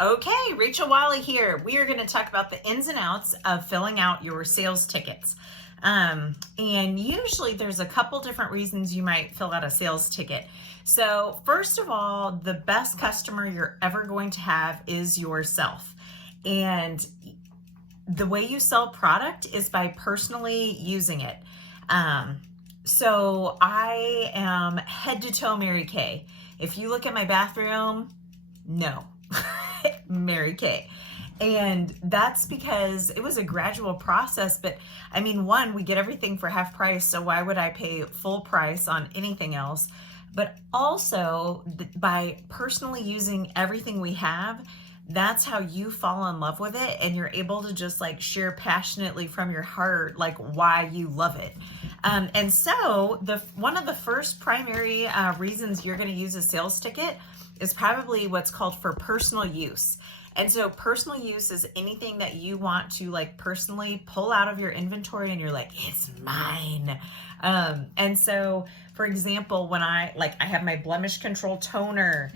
Okay, Rachel Wiley here. We are going to talk about the ins and outs of filling out your sales tickets. And usually there's a couple different reasons you might fill out a sales ticket. So first of all, the best customer you're ever going to have is yourself. And the way you sell product is by personally using it. So I am head to toe Mary Kay. If you look at my bathroom, no. Mary Kay. And that's because it was a gradual process. But I mean, one, we get everything for half price. So why would I pay full price on anything else? But also by personally using everything we have, that's how you fall in love with it. And you're able to just like share passionately from your heart, like why you love it. And so one of the first primary reasons you're going to use a sales ticket is probably what's called for personal use. And so personal use is anything that you want to like personally pull out of your inventory and you're like, it's mine. And so for example, when I have my blemish control toner,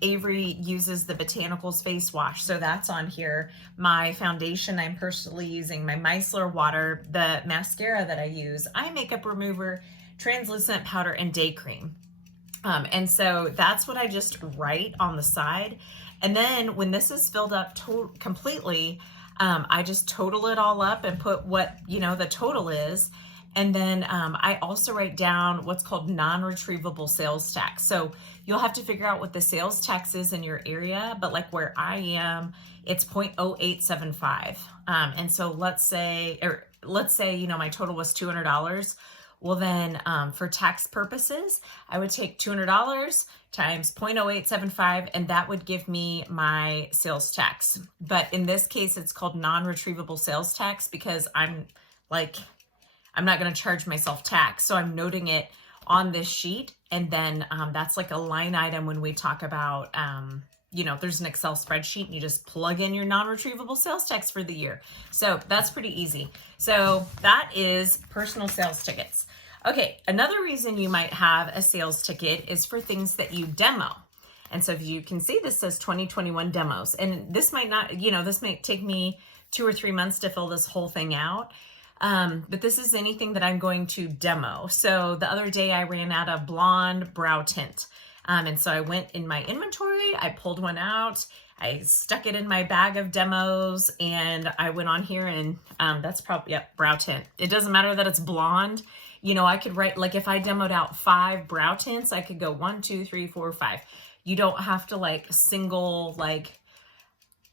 Avery uses the Botanicals face wash. So that's on here. My foundation I'm personally using, my micellar water, the mascara that I use, eye makeup remover, translucent powder, and day cream. And so that's what I just write on the side. And then when this is filled up completely, I just total it all up and put what, the total is. And then I also write down what's called non-retrievable sales tax. So you'll have to figure out what the sales tax is in your area, but like where I am, it's 0.0875. And so let's say, my total was $200. Well, then for tax purposes, I would take $200 times 0.0875, and that would give me my sales tax. But in this case, it's called non-retrievable sales tax because I'm not going to charge myself tax. So I'm noting it on this sheet. And then that's like a line item when we talk about, there's an Excel spreadsheet and you just plug in your non-retrievable sales tax for the year. So that's pretty easy. So that is personal sales tickets. Okay, another reason you might have a sales ticket is for things that you demo. And so if you can see, this says 2021 demos. And this might not, this might take me 2 or 3 months to fill this whole thing out. But this is anything that I'm going to demo. So the other day I ran out of blonde brow tint. And so I went in my inventory, I pulled one out, I stuck it in my bag of demos, and I went on here and that's probably, brow tint. It doesn't matter that it's blonde. I could write, like if I demoed out 5 brow tints, I could go 1, 2, 3, 4, 5. You don't have to single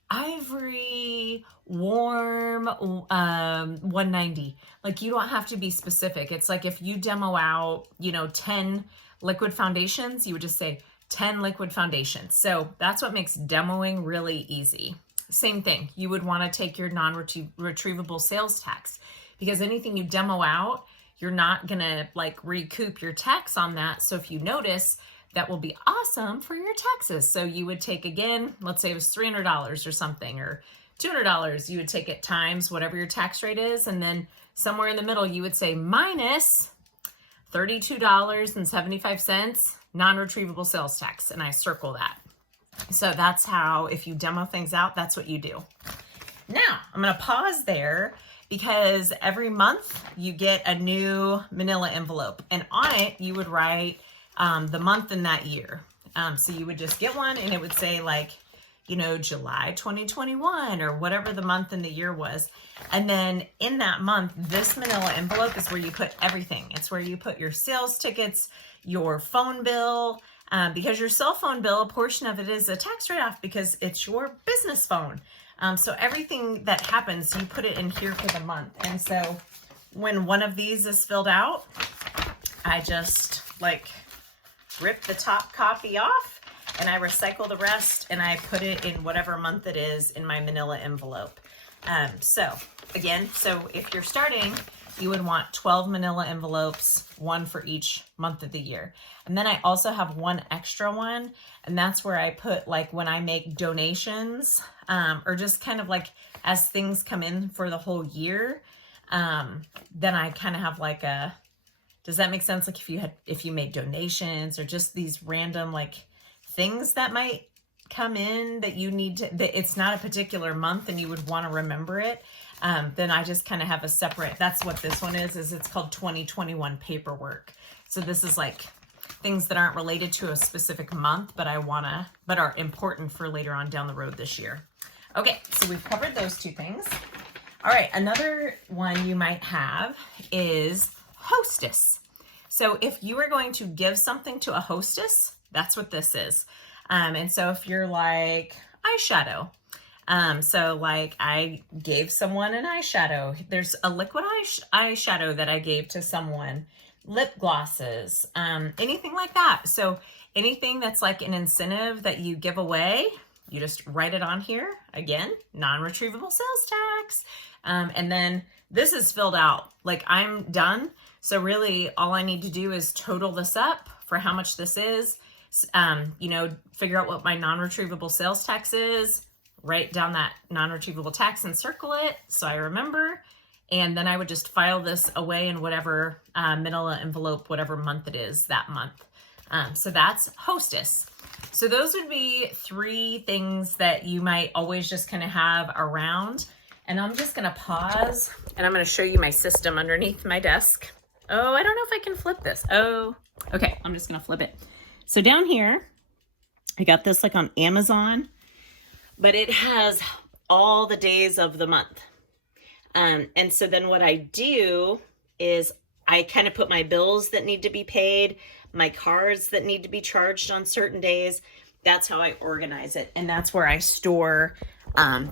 ivory, warm, 190. You don't have to be specific. It's like if you demo out, 10 liquid foundations, you would just say 10 liquid foundations. So that's what makes demoing really easy. Same thing. You would want to take your non-retrievable sales tax because anything you demo out, you're not going to recoup your tax on that. So if you notice, that will be awesome for your taxes. So you would take, again, let's say it was $300 or something, or $200, you would take it times whatever your tax rate is. And then somewhere in the middle, you would say minus $32.75 non-retrievable sales tax. And I circle that. So that's how, if you demo things out, that's what you do. Now, I'm going to pause there because every month you get a new manila envelope. And on it, you would write the month in that year. So you would just get one and it would say July 2021 or whatever the month in the year was. And then in that month, this manila envelope is where you put everything. It's where you put your sales tickets, your phone bill, because your cell phone bill, a portion of it is a tax write-off because it's your business phone. So everything that happens, you put it in here for the month. And so when one of these is filled out, I just rip the top copy off and I recycle the rest and I put it in whatever month it is in my manila envelope. So if you're starting, you would want 12 manila envelopes, one for each month of the year. And then I also have one extra one, and that's where I put when I make donations, or just kind of as things come in for the whole year, then I kind of have does that make sense? If you made donations or just these random things that might come in that you need to, that it's not a particular month and you would want to remember it, then I just kind of have a separate, that's what this one is it's called 2021 paperwork. So this is like things that aren't related to a specific month, but are important for later on down the road this year. Okay, so we've covered those two things. All right, another one you might have is hostess. So if you are going to give something to a hostess, that's what this is. And so if you're like eyeshadow, so like I gave someone an eyeshadow, there's a liquid eyeshadow that I gave to someone, lip glosses, anything like that. So anything that's like an incentive that you give away, you just write it on here. Again, non-retrievable sales tax. And then this is filled out, like I'm done. So really all I need to do is total this up for how much this is, figure out what my non-retrievable sales tax is, write down that non-retrievable tax and circle it so I remember. And then I would just file this away in whatever manila envelope, whatever month it is that month. So that's hostess. So those would be 3 things that you might always just kind of have around. And I'm just going to pause and I'm going to show you my system underneath my desk. Oh, I don't know if I can flip this. Oh, okay. I'm just going to flip it. So down here, I got this like on Amazon, but it has all the days of the month. And so then what I do is I kind of put my bills that need to be paid, my cards that need to be charged on certain days. That's how I organize it. And that's where I store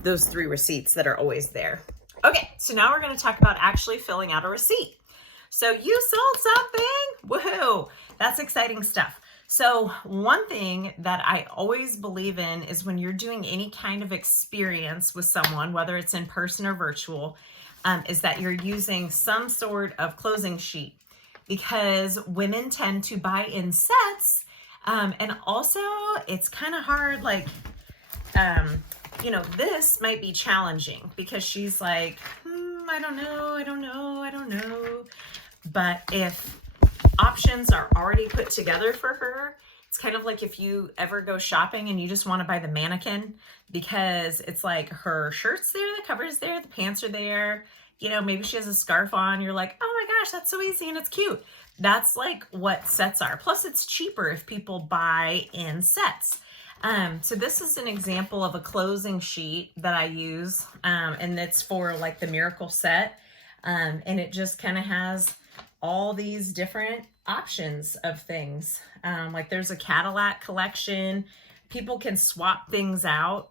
those 3 receipts that are always there. Okay, so now we're going to talk about actually filling out a receipt. So you sold something? Woohoo! That's exciting stuff. So one thing that I always believe in is when you're doing any kind of experience with someone, whether it's in person or virtual, is that you're using some sort of closing sheet, because women tend to buy in sets. And also it's kind of hard, like, this might be challenging because she's like, I don't know. But if options are already put together for her, it's kind of like if you ever go shopping and you just want to buy the mannequin because it's like her shirt's there, the cover's there, the pants are there, maybe she has a scarf on, you're like, oh my gosh, that's so easy and it's cute. That's like what sets are. Plus it's cheaper if people buy in sets. So this is an example of a closing sheet that I use, and it's for like the Miracle set. And it just kind of has all these different options of things. Like there's a Cadillac collection. People can swap things out,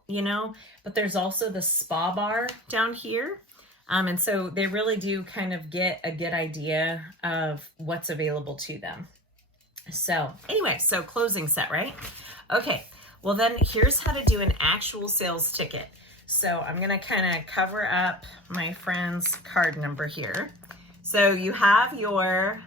but there's also the spa bar down here. And so they really do kind of get a good idea of what's available to them. So anyway, so closing set, right? Okay, well then here's how to do an actual sales ticket. So I'm gonna kind of cover up my friend's card number here. So you have your,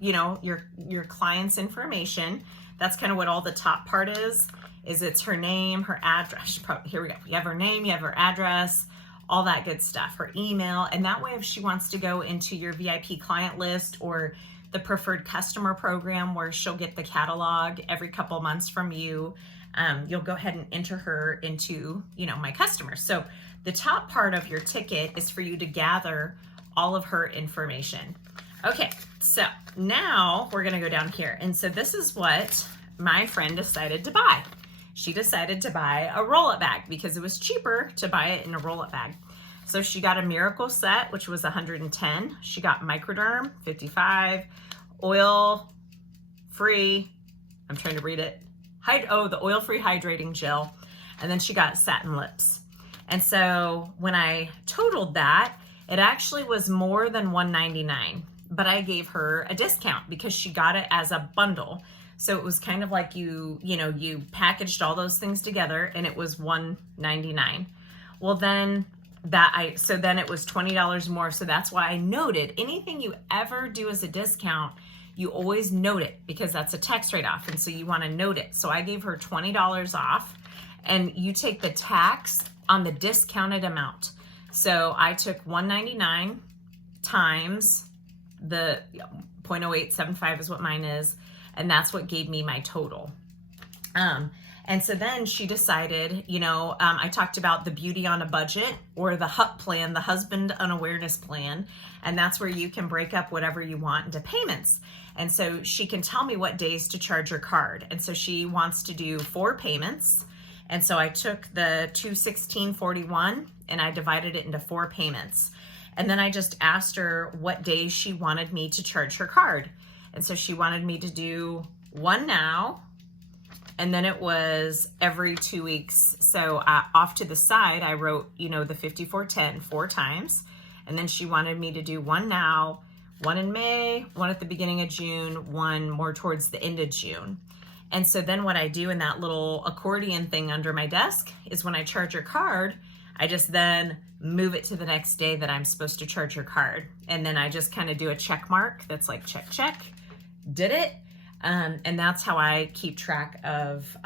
your client's information. That's kind of what all the top part is it's her name, her address. Here we go. You have her name, you have her address, all that good stuff, her email. And that way, if she wants to go into your VIP client list or the preferred customer program where she'll get the catalog every couple months from you, you'll go ahead and enter her into, my customers. So the top part of your ticket is for you to gather all of her information. Okay, so now we're gonna go down here. And so this is what my friend decided to buy. She decided to buy a roll-up bag because it was cheaper to buy it in a roll-up bag. So she got a Miracle set, which was 110. She got Microderm, 55, oil-free, I'm trying to read it, the oil-free hydrating gel, and then she got satin lips. And so when I totaled that, it actually was more than $199, but I gave her a discount because she got it as a bundle. So it was kind of like you packaged all those things together and it was $199. Well, then then it was $20 more. So that's why I noted anything you ever do as a discount, you always note it because that's a tax write-off. And so you want to note it. So I gave her $20 off and you take the tax on the discounted amount. So I took $199 times the 0.0875 is what mine is. And that's what gave me my total. And And so then she decided, I talked about the Beauty on a Budget, or the HUP plan, the Husband Unawareness Plan. And that's where you can break up whatever you want into payments. And so she can tell me what days to charge her card. And so she wants to do 4 payments. And so I took the $216.41 and I divided it into 4 payments. And then I just asked her what days she wanted me to charge her card. And so she wanted me to do one now, and then it was every 2 weeks. So off to the side, I wrote, the 5410 4 times. And then she wanted me to do one now, one in May, one at the beginning of June, one more towards the end of June. And so then what I do in that little accordion thing under my desk is when I charge her card, I just then move it to the next day that I'm supposed to charge her card. And then I just kind of do a check mark that's like, check, check, did it. And that's how I keep track of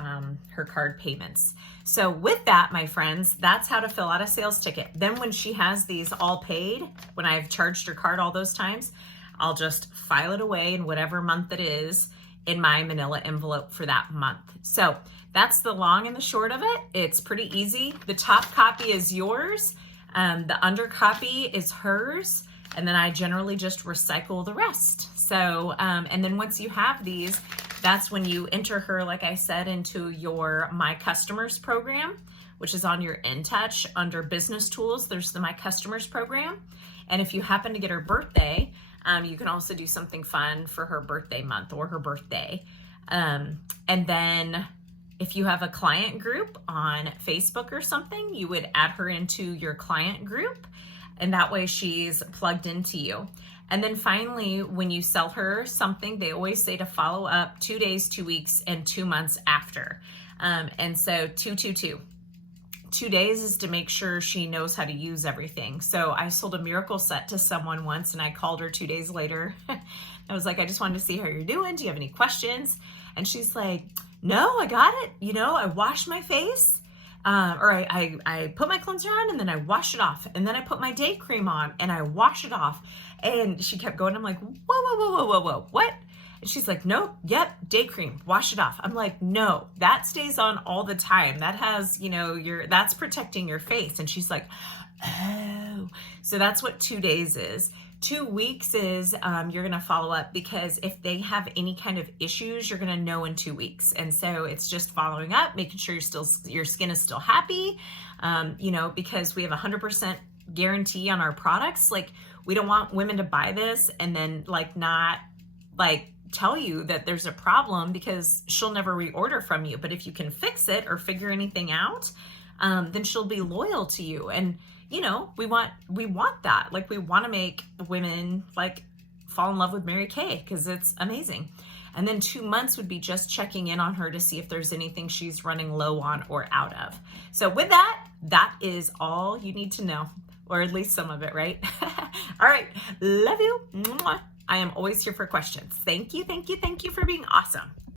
her card payments. So with that, my friends, that's how to fill out a sales ticket. Then when she has these all paid, when I've charged her card all those times, I'll just file it away in whatever month it is in my manila envelope for that month. So that's the long and the short of it. It's pretty easy. The top copy is yours. The under copy is hers. And then I generally just recycle the rest. So, and then once you have these, that's when you enter her, like I said, into your My Customers program, which is on your InTouch under Business Tools. There's the My Customers program. And if you happen to get her birthday, you can also do something fun for her birthday month or her birthday. And then if you have a client group on Facebook or something, you would add her into your client group. And that way she's plugged into you. And then finally, when you sell her something, they always say to follow up 2 days, 2 weeks, and 2 months after. And so 2 days is to make sure she knows how to use everything. So I sold a miracle set to someone once and I called her 2 days later. I was like, I just wanted to see how you're doing. Do you have any questions? And she's like, no, I got it. I washed my face. I put my cleanser on and then I wash it off. And then I put my day cream on and I wash it off. And she kept going. I'm like, whoa, what? And she's like, nope, yep, day cream, wash it off. I'm like, no, that stays on all the time. That has, that's protecting your face. And she's like, oh, so that's what 2 days is. 2 weeks is you're going to follow up, because if they have any kind of issues, you're going to know in 2 weeks. And so it's just following up, making sure your skin is still happy, because we have 100% guarantee on our products. Like, we don't want women to buy this and then not tell you that there's a problem, because she'll never reorder from you. But if you can fix it or figure anything out, then she'll be loyal to you. And we want that. Like, we want to make women fall in love with Mary Kay, because it's amazing. And then 2 months would be just checking in on her to see if there's anything she's running low on or out of. So with that is all you need to know, or at least some of it, right? All right. Love you. Mwah. I am always here for questions. Thank you for being awesome.